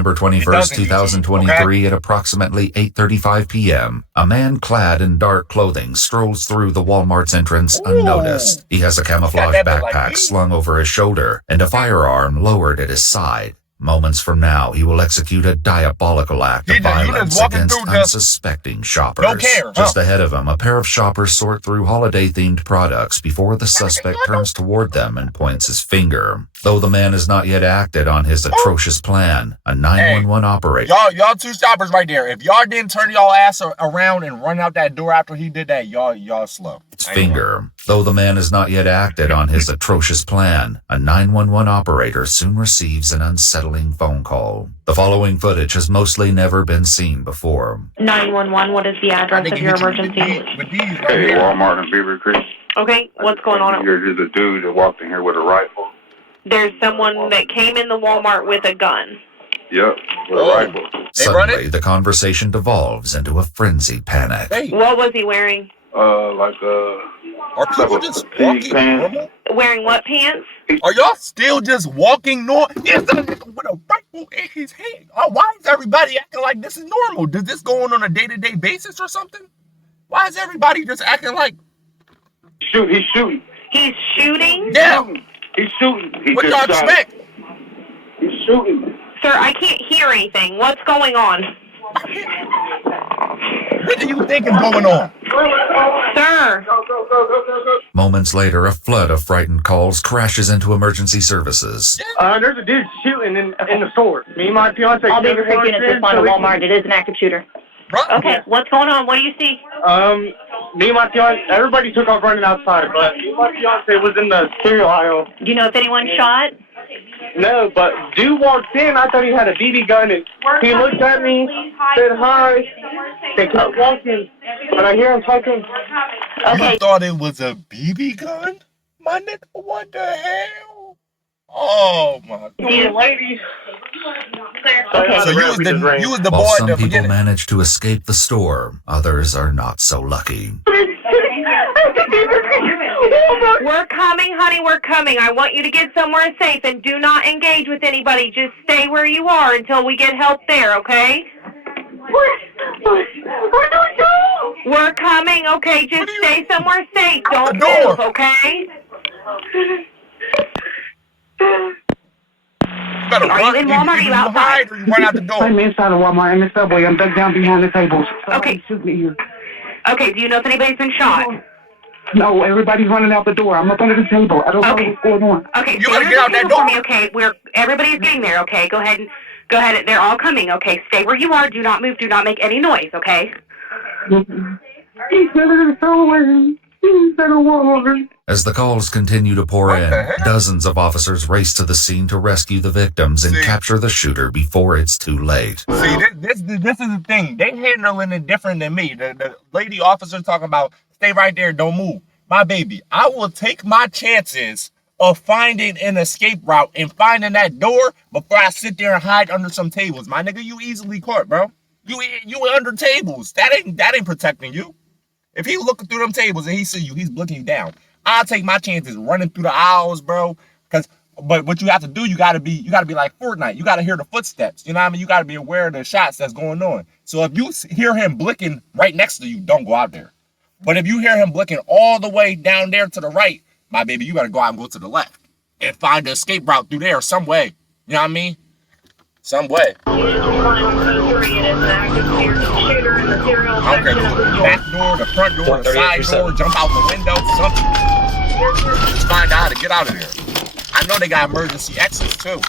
November 21st, 2023 at approximately 8:35 p.m., a man clad in dark clothing strolls through the Walmart's entrance unnoticed. He has a camouflage backpack slung over his shoulder and a firearm lowered at his side. Moments from now, he will execute a diabolical act of violence against unsuspecting shoppers. Just ahead of him, a pair of shoppers sort through holiday-themed products before the suspect turns toward them and points his finger. Though the man has not yet acted on his atrocious plan, a 911 operator... Y'all two shoppers right there. If y'all didn't turn y'all ass around and run out that door after he did that, y'all slow. Finger. Though the man has not yet acted on his atrocious plan, a 911 operator soon receives an unsettling phone call. The following footage has mostly never been seen before. 911, what is the address of your emergency? Hey, Walmart in Beaver Creek. Okay, what's going on? There's a dude that walked in here with a rifle. There's someone that came in the Walmart with a gun. Yep, with a rifle. Suddenly, the conversation devolves into a frenzied panic. What was he wearing? Are people just walking normal? Wearing what pants? Are y'all still just walking normal? There's a nigga with a rifle in his hand. Oh, why is everybody acting like this is normal? Does this go on a day-to-day basis or something? Why is everybody just acting like... He's shooting. He's shooting? Yeah. He's shooting. What y'all expect? He's shooting. Sir, I can't hear anything. What's going on? What do you think is going on? Sir. Moments later, a flood of frightened calls crashes into emergency services. There's a dude shooting in the store. Me and my fiance... I'll be repeating at this line of Walmart. It is an active shooter. Okay, what's going on? What do you see? Me and my fiance... Everybody took off running outside, but me and my fiance was in the cereal aisle. Do you know if anyone shot? No, but dude walked in. I thought he had a BB gun, and he looked at me, said hi, they kept walking, but I hear him talking. Okay. You thought it was a BB gun? My nigga, what the hell? Oh, my God. Lady. Okay. So you was the While boy some that people manage to escape the store, others are not so lucky. We're coming, honey, we're coming. I want you to get somewhere safe and do not engage with anybody. Just stay where you are until we get help there, okay? We're coming, okay? Just stay somewhere safe. Don't move, okay? Are you in Walmart or are you outside? Or you run out the door? I'm inside of Walmart in the subway. I'm ducked down behind the tables. Okay. Shoot me here. Okay, do you know if anybody's been shot? No, everybody's running out the door. I'm up under the table. I don't know what's going on. Okay, you gotta get out that door. For me, okay? Everybody's getting there, okay? Go ahead. They're all coming, okay? Stay where you are. Do not move. Do not make any noise, okay? As the calls continue to pour in, dozens of officers race to the scene to rescue the victims and capture the shooter before it's too late. See, this is the thing. They handling it different than me. The lady officer talking about, stay right there, don't move. My baby, I will take my chances of finding an escape route and finding that door before I sit there and hide under some tables. My nigga, you easily caught, bro. You under tables. That ain't protecting you. If he looking through them tables and he see you, he's looking down. I'll take my chances running through the aisles, bro. But what you have to do, you gotta be like Fortnite. You gotta hear the footsteps. You know what I mean? You gotta be aware of the shots that's going on. So if you hear him blicking right next to you, don't go out there. But if you hear him blicking all the way down there to the right, my baby, you better go out and go to the left and find the escape route through there some way. You know what I mean? Some way. I don't care if it's the back door, the front door, the side door, jump out the window, something. Just find out how to get out of there. I know they got emergency exits too.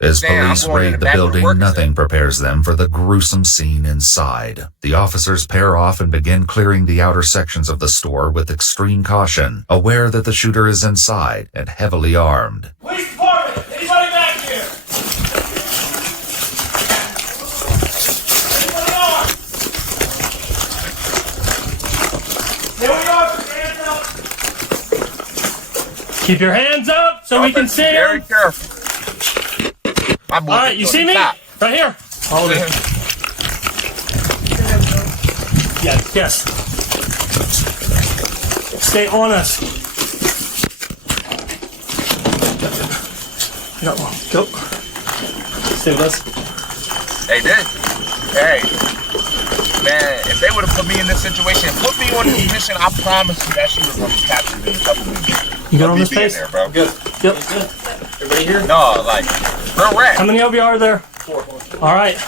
As police raid the building, nothing prepares them for the gruesome scene inside. The officers pair off and begin clearing the outer sections of the store with extreme caution, aware that the shooter is inside and heavily armed. Police department! Anybody back here? Anybody armed? Here we are, put your hands up. Keep your hands up so we can see them. Very careful. All right, you see me? Right here. Hold it. Yes. Stay on us. Go. too. Let's. They did. Hey, man, if they would have put me in this situation, put me on this mission, I promise you that she was going to be captured in a couple minutes. You got on this being face? there, bro. Good. Yep. Everybody here? No, like, real rat. How many of you are there? 4. All right.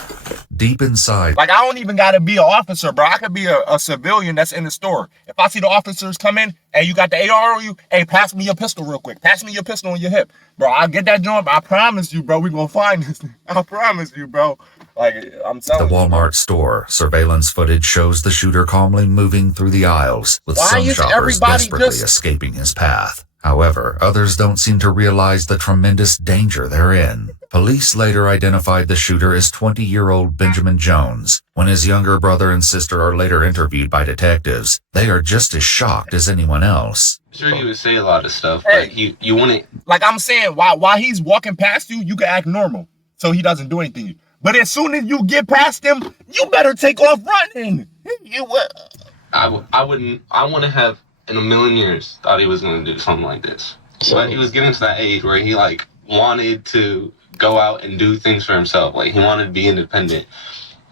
Deep inside, Like, I don't even got to be an officer, bro. I could be a civilian that's in the store. If I see the officers come in, hey, you got the AR on you? Hey, pass me your pistol real quick. Pass me your pistol on your hip. Bro, I'll get that joint, but I promise you, bro, we going to find this thing. I promise you, bro. Like, I'm the telling you. Walmart store, surveillance footage shows the shooter calmly moving through the aisles, with Why some is shoppers everybody desperately just- escaping his path. However, others don't seem to realize the tremendous danger they're in. Police later identified the shooter as 20-year-old Benjamin Jones. When his younger brother and sister are later interviewed by detectives, they are just as shocked as anyone else. Sure, he would say a lot of stuff, Hey. but you wouldn't. Like I'm saying, while he's walking past you, you can act normal, so he doesn't do anything. But as soon as you get past him, you better take off running. I wouldn't have in a million years thought he was going to do something like this. But he was getting to that age where he like wanted to go out and do things for himself. Like he wanted to be independent.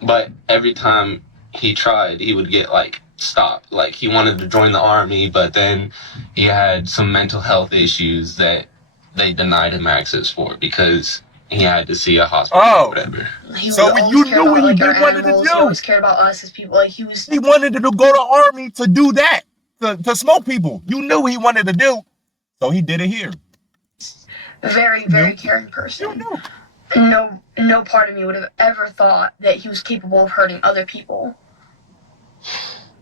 But every time he tried, he would get like stopped. Like he wanted to join the army, but then he had some mental health issues that they denied him access for because he had to see a hospital or whatever. So when you knew what he wanted to do, he always cared about us as people. Like he wanted to go to army to do that, to smoke people. You knew he wanted to do, so he did it here. Very, very caring person. No part of me would have ever thought that he was capable of hurting other people.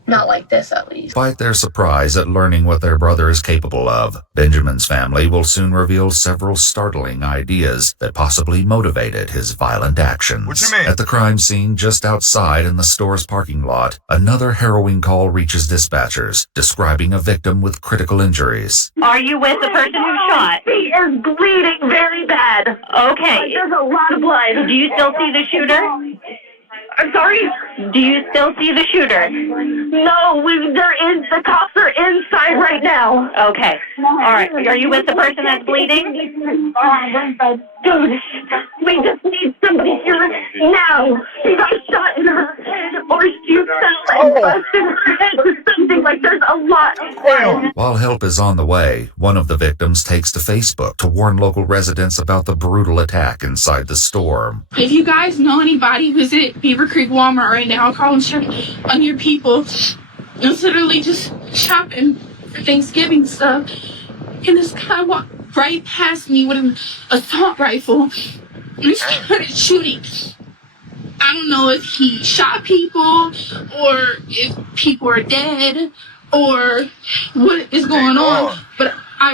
Not like this, at least. Despite their surprise at learning what their brother is capable of, Benjamin's family will soon reveal several startling ideas that possibly motivated his violent actions. What you mean? At the crime scene just outside in the store's parking lot, another harrowing call reaches dispatchers, describing a victim with critical injuries. Are you with the person who shot? He is bleeding very bad. Okay. There's a lot of blood. Do you still see the shooter? I'm sorry? Do you still see the shooter? No, the cops are inside right now. Okay. All right. Are you with the person that's bleeding? Dude, we just need somebody here now. She got shot in her head, or she fell and busted her head or something. Like, there's a lot of blood. While help is on the way, one of the victims takes to Facebook to warn local residents about the brutal attack inside the store. If you guys know anybody, visit Beaver Creek Walmart right now. Call and check on your people. It's literally just shopping for Thanksgiving stuff. And this guy walked right past me with an assault rifle and he started shooting. I don't know if he shot people or if people are dead or what is going on, but I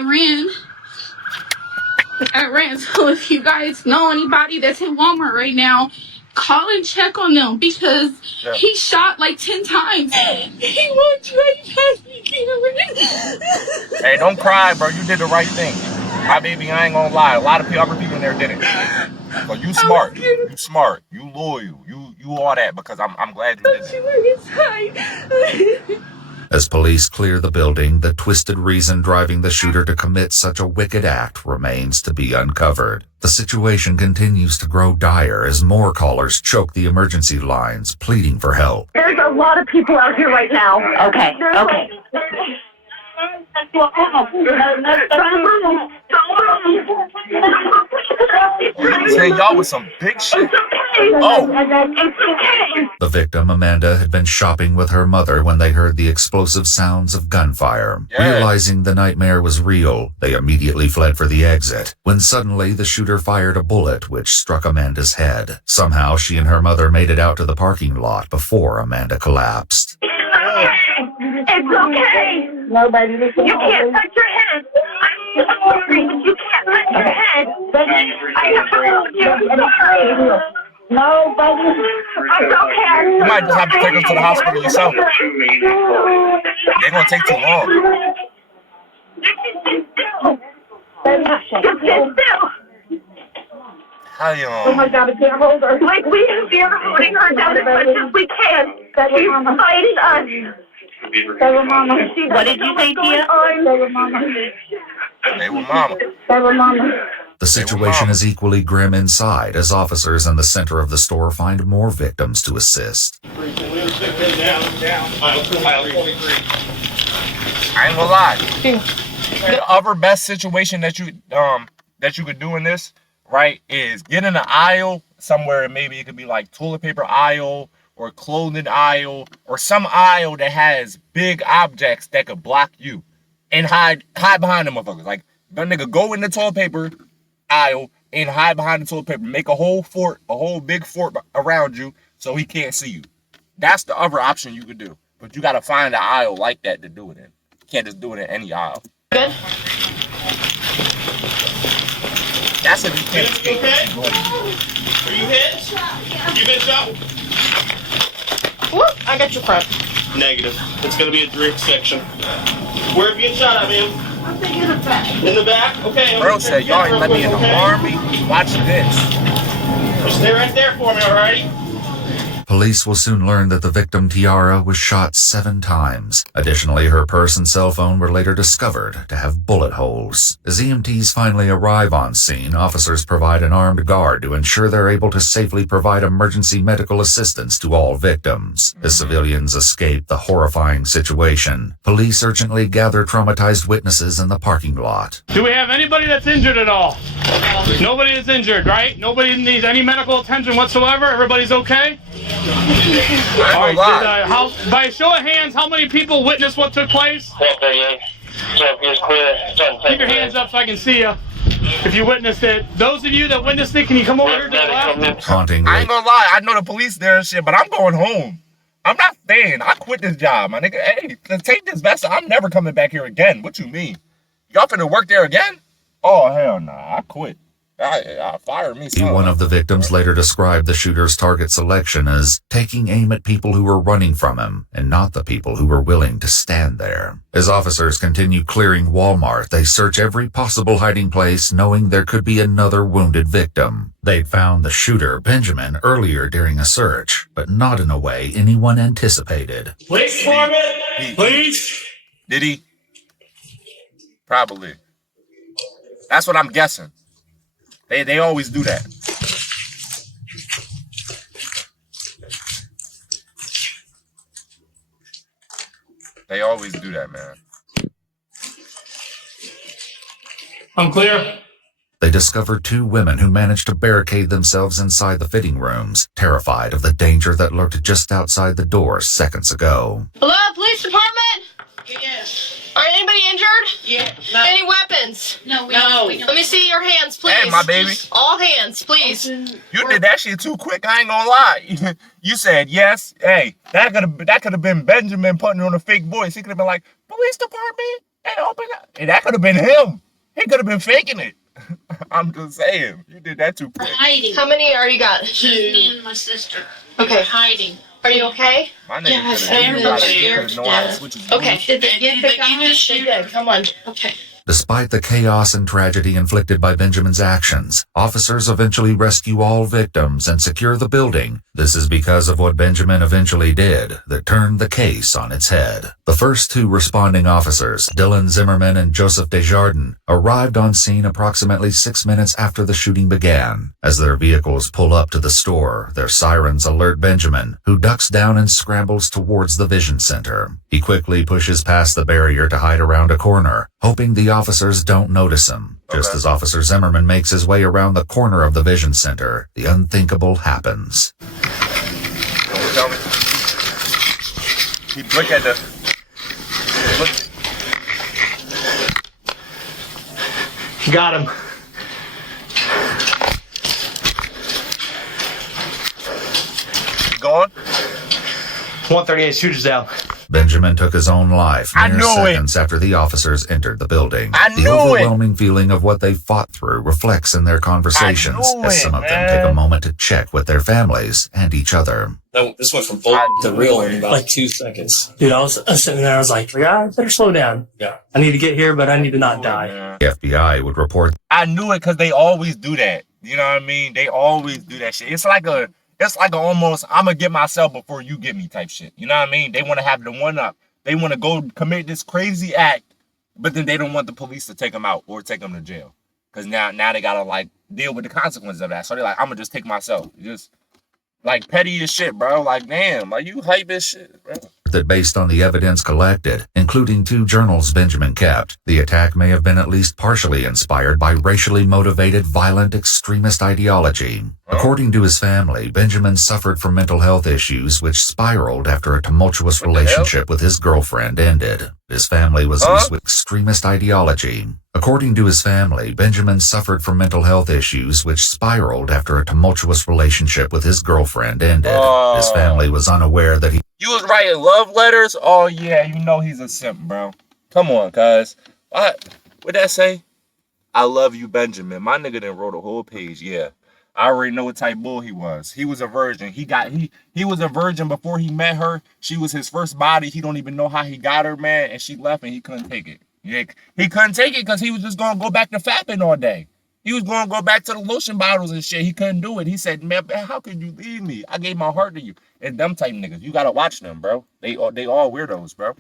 ran. So if you guys know anybody that's in Walmart right now, call and check on them because he shot like 10 times. He walked right past me. Hey, don't cry, bro. You did the right thing. My baby, I ain't gonna lie. A lot of other people in there did it. So you smart. You smart. You loyal. You all that because I'm glad you did it. As police clear the building, the twisted reason driving the shooter to commit such a wicked act remains to be uncovered. The situation continues to grow dire as more callers choke the emergency lines, pleading for help. There's a lot of people out here right now. Okay. Okay. Saying y'all with some big shit. The victim, Amanda, had been shopping with her mother when they heard the explosive sounds of gunfire. Realizing the nightmare was real, they immediately fled for the exit, when suddenly the shooter fired a bullet which struck Amanda's head. Somehow she and her mother made it out to the parking lot before Amanda collapsed. It's okay. Nobody. You can't touch your head. I'm sorry, but you can't touch your head. I told you. I'm sorry. Nobody. It's okay. You might just have to take them to the hospital yourself. They're gonna take too long. Just sit still. How you Oh my God, I can't hold her. Like, we are holding her down as much as we can. She's fighting us. What did you say, Tia? Stay with mama. Mama. The situation is equally grim inside as officers in the center of the store find more victims to assist. I ain't gonna lie. The other best situation that you could do in this, right, is get in an aisle somewhere. Maybe it could be like toilet paper aisle or clothing aisle or some aisle that has big objects that could block you, and hide behind them motherfuckers. Like that nigga go in the toilet paper aisle and hide behind the toilet paper. Make a whole big fort around you so he can't see you. That's the other option you could do. But you gotta find an aisle like that to do it in. You can't just do it in any aisle. Good. That's if you can't escape. Okay? Are you hit? You been shot? Whoop, I got your front. Negative. It's gonna be a drink section. Where have you been shot at, ma'am? I'm thinking in the back. In the back? Okay. Bro said y'all ain't let me in the army. Watch this. Just stay right there for me, alrighty? Police will soon learn that the victim, Tiara, was shot 7 times. Additionally, her purse and cell phone were later discovered to have bullet holes. As EMTs finally arrive on scene, officers provide an armed guard to ensure they're able to safely provide emergency medical assistance to all victims. As civilians escape the horrifying situation, police urgently gather traumatized witnesses in the parking lot. Do we have anybody that's injured at all? Nobody is injured, right? Nobody needs any medical attention whatsoever? Everybody's okay? All right, by a show of hands, how many people witnessed what took place? Keep your hands up so I can see you. If you witnessed it. Those of you that witnessed it, can you come over here to the left? Haunting. I ain't gonna lie, I know the police there and shit, but I'm going home. I'm not staying. I quit this job, my nigga. Hey, take this vessel. I'm never coming back here again. What you mean? Y'all finna work there again? Oh, hell nah. I quit. Fire me. One of the victims later described the shooter's target selection as taking aim at people who were running from him and not the people who were willing to stand there. As officers continue clearing Walmart, they search every possible hiding place, knowing there could be another wounded victim. They'd found the shooter, Benjamin, earlier during a search, but not in a way anyone anticipated. Police department, please. Did he? Probably. That's what I'm guessing. They always do that. They always do that, man. I'm clear. They discovered 2 women who managed to barricade themselves inside the fitting rooms, terrified of the danger that lurked just outside the door seconds ago. Hello, police department? Yes. Are anybody injured? Yeah. No. Any weapons? No, we don't. Let me see your hands, please. Hey, my baby. All hands, please. You did that shit too quick. I ain't gonna lie. You said yes. Hey, that could have been Benjamin putting on a fake voice. He could have been like, police department, hey, open up. And that could have been him. He could have been faking it. I'm just saying. You did that too quick. Hiding. How many are you got? 2. Me and my sister. Okay. We're hiding. Are you okay? My nigga Yes, Okay. Did they get the gun? They did. Come on. Okay. Despite the chaos and tragedy inflicted by Benjamin's actions, officers eventually rescue all victims and secure the building. This is because of what Benjamin eventually did that turned the case on its head. The first 2 responding officers, Dylan Zimmerman and Joseph Desjardins, arrived on scene approximately 6 minutes after the shooting began. As their vehicles pull up to the store, their sirens alert Benjamin, who ducks down and scrambles towards the vision center. He quickly pushes past the barrier to hide around a corner, hoping the officers don't notice him. Just as Officer Zimmerman makes his way around the corner of the vision center, the unthinkable happens. Don't tell me. He look at the. Look. Got him. He gone? 138 shooters down. Benjamin took his own life I mere knew it. seconds after the officers entered the building. I The knew overwhelming feeling of what they fought through reflects in their conversations, knew as it, some of them man. take a moment to check with their families and each other. No, this went from full to real in about like 2 seconds. Dude, I was sitting there, I was like, I better slow down. Yeah. I need to get here, but I need to not die. The FBI would report I knew it because they always do that. You know what I mean? They always do that shit. It's like a almost I'm gonna get myself before you get me type shit. You know what I mean? They want to have the one up. They want to go commit this crazy act, but then they don't want the police to take them out or take them to jail. Because now they gotta like deal with the consequences of that. So they're like, I'm gonna just take myself. Just like petty as shit, bro. Like, damn, like you hype as shit, bro. That based on the evidence collected, including 2 journals Benjamin kept, the attack may have been at least partially inspired by racially motivated violent extremist ideology. According to his family, Benjamin suffered from mental health issues which spiraled after a tumultuous relationship with his girlfriend ended. His family was used with extremist ideology. According to his family, Benjamin suffered from mental health issues which spiraled after a tumultuous relationship with his girlfriend ended. His family was unaware that he You was writing love letters? Oh, yeah, you know he's a simp, bro. Come on, cuz. What'd that say? I love you, Benjamin. My nigga done wrote a whole page, yeah. I already know what type bull he was. He was a virgin. He was a virgin before he met her. She was his first body. He don't even know how he got her, man, and she left and he couldn't take it. Yeah, he couldn't take it because he was just going to go back to fapping all day. He was going to go back to the lotion bottles and shit. He couldn't do it. He said, man, how could you leave me? I gave my heart to you. And them type niggas. You got to watch them, bro. They all weirdos, bro.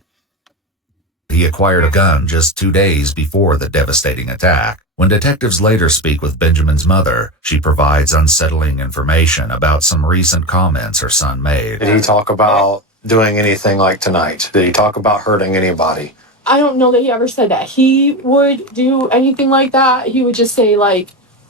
He acquired a gun just 2 days before the devastating attack. When detectives later speak with Benjamin's mother, she provides unsettling information about some recent comments her son made. Did he talk about doing anything like tonight? Did he talk about hurting anybody? I don't know that he ever said that he would do anything like that. He would just say, like,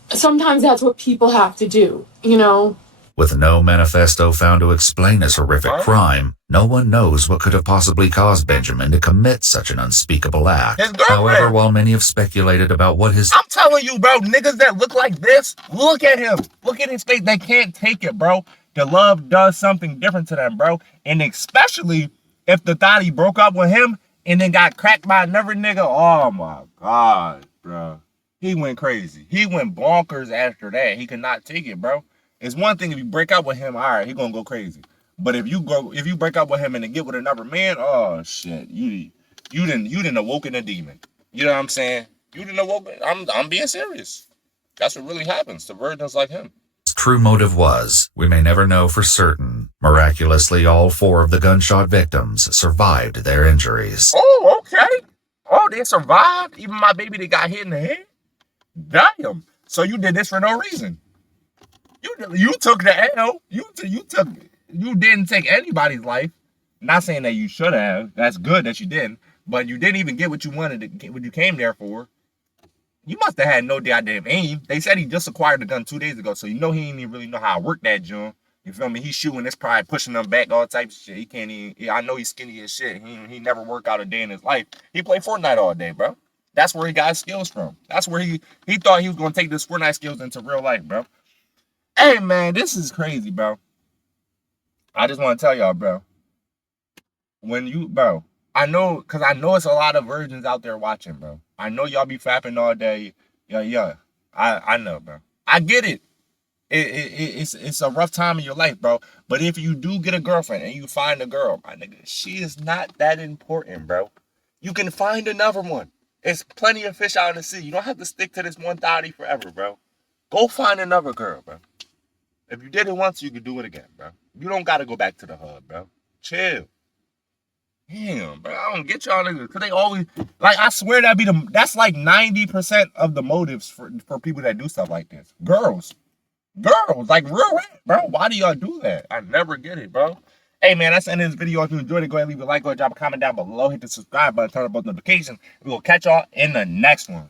sometimes that's what people have to do, you know? With no manifesto found to explain his horrific crime, no one knows what could have possibly caused Benjamin to commit such an unspeakable act. However, while many have speculated about what his... I'm telling you, bro, niggas that look like this, look at him. Look at his face. They can't take it, bro. The love does something different to them, bro. And especially if the thotty broke up with him and then got cracked by another nigga. Oh, my God, bro. He went crazy. He went bonkers after that. He could not take it, bro. It's one thing if you break up with him, all right, he gonna go crazy. But if you break up with him and then get with another man, oh shit, you didn't awoken a demon. You know what I'm saying? You didn't awoken. I'm being serious. That's what really happens to virgins like him. True motive was, we may never know for certain. Miraculously, all 4 of the gunshot victims survived their injuries. Oh, okay. Oh, they survived. Even my baby that got hit in the head. Damn. So you did this for no reason. You took the L. You didn't take anybody's life. Not saying that you should have. That's good that you didn't. But you didn't even get what you wanted, what you came there for. You must have had no goddamn aim. They said he just acquired the gun 2 days ago, so you know he didn't even really know how to work that joint. You feel me? He's shooting. It's probably pushing them back, all types of shit. He can't even. I know he's skinny as shit. He never worked out a day in his life. He played Fortnite all day, bro. That's where he got his skills from. That's where he thought he was gonna take this Fortnite skills into real life, bro. Hey, man, this is crazy, bro. I just want to tell y'all, bro. I know it's a lot of virgins out there watching, bro. I know y'all be fapping all day. Yeah. I know, bro. I get it. It's a rough time in your life, bro. But if you do get a girlfriend and you find a girl, my nigga, she is not that important, bro. You can find another one. There's plenty of fish out in the sea. You don't have to stick to this one thotty forever, bro. Go find another girl, bro. If you did it once, you could do it again, bro. You don't got to go back to the hub, bro. Chill. Damn, bro. I don't get y'all niggas. Because they always, like, I swear that's like 90% of the motives for people that do stuff like this. Girls, like real rap, bro. Why do y'all do that? I never get it, bro. Hey, man, that's the end of this video. If you enjoyed it, go ahead and leave a like, go ahead and drop a comment down below. Hit the subscribe button, turn on both notifications. We will catch y'all in the next one.